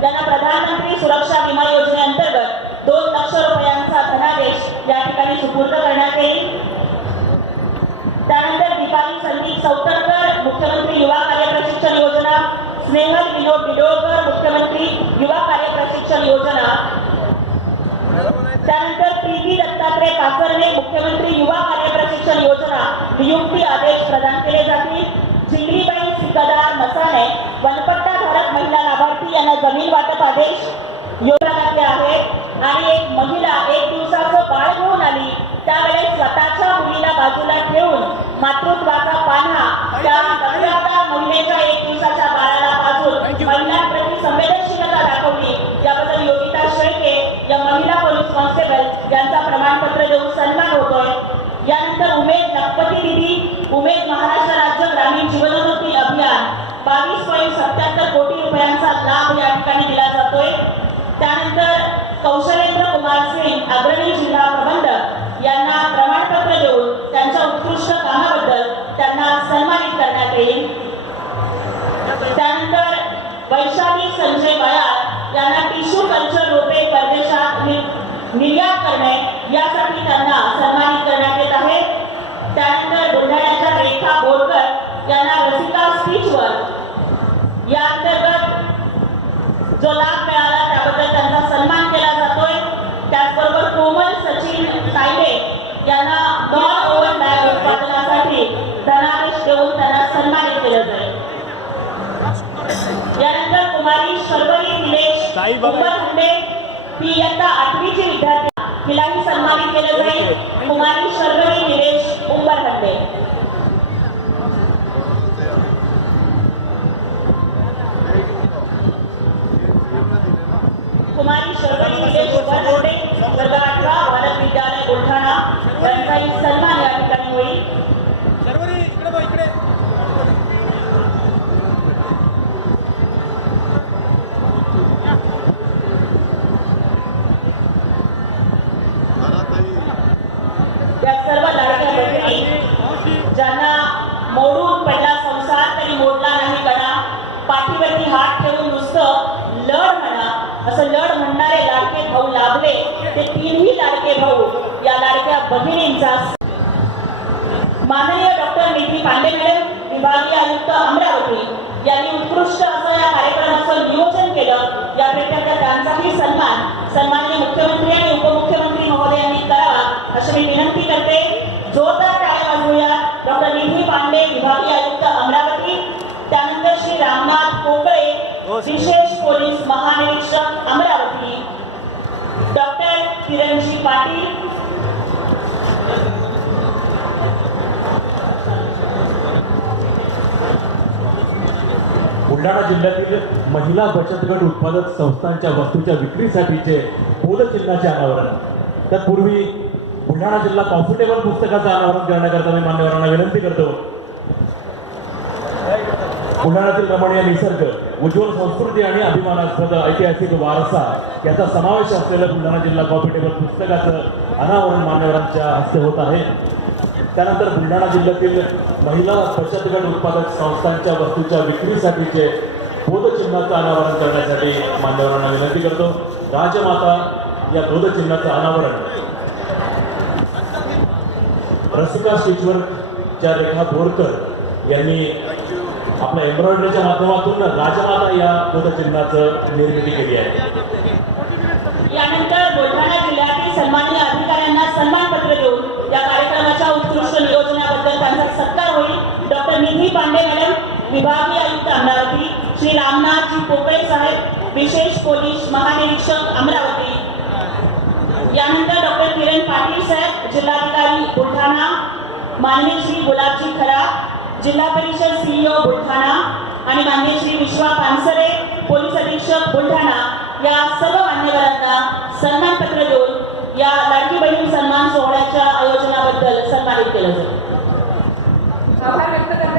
त्यांना प्रधानमंत्री सुरक्षा विमा योजनेअंतर्गत दोन लक्ष रुपयांचा धनादेश या ठिकाणी सुपूर्द करण्यात येईल. त्यानंतर दीपाली संदीप चौतरकर मुख्यमंत्री युवा कार्य प्रशिक्षण योजना स्नेहल विनोद बिडोळकर मुख्यमंत्री युवा कार्य प्रशिक्षण योजना. त्यानंतर प्रीती दत्तात्रय काकर्णे मुख्यमंत्री युवा कार्य प्रशिक्षण योजना नियुक्ती आदेश प्रदान केले जातील. जिंगलीबाई सिकदार मसाने वनपट्टा लाभार्थी यांना जमीन वाटप आदेश योजनातले आहेत आणि एक महिला एक दिवसाचं बाळ घेऊन आली. त्यावेळेस स्वतःच्या मुलीला बाजूला ठेवून मातृत्वाचा पान्हा त्या नवजाता महिलेच्या एक दिवसाच्या बाळाला पाजून महिलांप्रती संवेदनशीलता दाखवली. याबद्दल योगिता शेळके या महिला पोलीस कॉन्स्टेबल यांचा प्रमाणपत्र देऊन सन्मान होतोय. यानंतर उमेद नक्पती निधी उमेद महाराष्ट्र राज्य ग्रामीण जीवनोन्नती अभियान. बावीस पॉईंट सत्याहत्तर कोटी रुपयांचा लाभ या ठिकाणी दिला जातोय. त्यानंतर कौशलेंद्र कुमार सिंग अग्रणी जिल्हा प्रबंधक. जो लाभ मिळाला त्याबद्दल त्यांचा सन्मान केला जातोय. त्याचबरोबर कोमल सचिन तायडे यांना नॉन ओव्हन बॅग उत्पादनासाठी धनादेश देऊन त्यांना सन्मानित केलं जाईल. यानंतर कुमारी शर्वरी निलेश ही इयत्ता आठवीची विद्यार्थी तिलाही सन्मानित केलं जाईल. कुमारी शर्वरी कुमारी शर्वरी निलेश उंबरखंडे वर्ग अठरा भारत विद्यालय बुलढाणा यांचाही सन्मान भगिनींचा. माननीय डॉक्टर निधी पांडे मॅडम विभागीय आयुक्त अमरावती यांनी उत्कृष्ट असं या कार्यक्रमाचं नियोजन केलं. या प्रेक्षकांचा त्यांचाही सन्मान सन्मान्य मुख्यमंत्री आणि उपमुख्यमंत्री महोदयांनी करावा अशी मी विनंती करते. जोरदार टाळ्या वाजवूया. डॉक्टर निधी पांडे विभागीय आयुक्त अमरावती त्यानंतर श्री रामनाथ कोकळे विशेष पोलीस महानिरीक्षक अमरावती. डॉक्टर किरणजी पाटील बुलढाणा जिल्ह्यातील महिला बचत गट उत्पादक संस्थांच्या वस्तूच्या विक्रीसाठीचे बोधचिन्हाचे अनावरण. तत्पूर्वी बुलढाणा जिल्हा कॉम्फर्टेबल पुस्तकाचं अनावरण करण्याकरता मी मान्यवरांना विनंती करतो. बुलढाण्यातील रमणीय निसर्ग उज्ज्वल संस्कृती आणि अभिमानास्पद ऐतिहासिक वारसा याचा समावेश असलेलं बुलढाणा जिल्हा कॉम्फर्टेबल पुस्तकाचं अनावरण मान्यवरांच्या हस्ते होत आहे. त्यानंतर बुलढाणा जिल्ह्यातील महिला बचत गट उत्पादक संस्थांच्या वस्तूच्या विक्रीसाठीचे बोधचिन्हाचं अनावरण करण्यासाठी मान्यवरांना विनंती करतो. राजमाता या बोधचिन्हाचं अनावरण. रसिका स्टिचवर्कच्या रेखा बोरकर यांनी आपल्या एम्ब्रॉयडरीच्या माध्यमातून राजमाता या बोधचिन्हाचं निर्मिती केली आहे. यानंतर बुलढाणा जिल्ह्यातील सन्माननीय अधिकाऱ्यांना सन्मानपत्र देऊन या कार्यक्रमाच्या उत्कृष्ट नियोजनाबद्दल त्यांचा सत्कार होईल डॉक्टर निधी पांडे मॅडम विभागीय आयुक्त अमरावती श्री रामनाथजी पोकळे साहेब विशेष पोलीस महानिरीक्षक अमरावती. यानंतर डॉक्टर किरण पाटील साहेब जिल्हाधिकारी बुलढाणा माननीय श्री गुलाबजी खरा जिल्हा परिषद सीईओ बुलढाणा आणि माननीय श्री विश्वा पानसरे पोलीस अधीक्षक बुलढाणा या सर्व मान्यवरांना सन्मानपत्र देऊन या लाडकी बहीण सन्मान सोहळ्याच्या आयोजनाबद्दल सन्मानित केलं जाईल. I'll have Mr. Kandan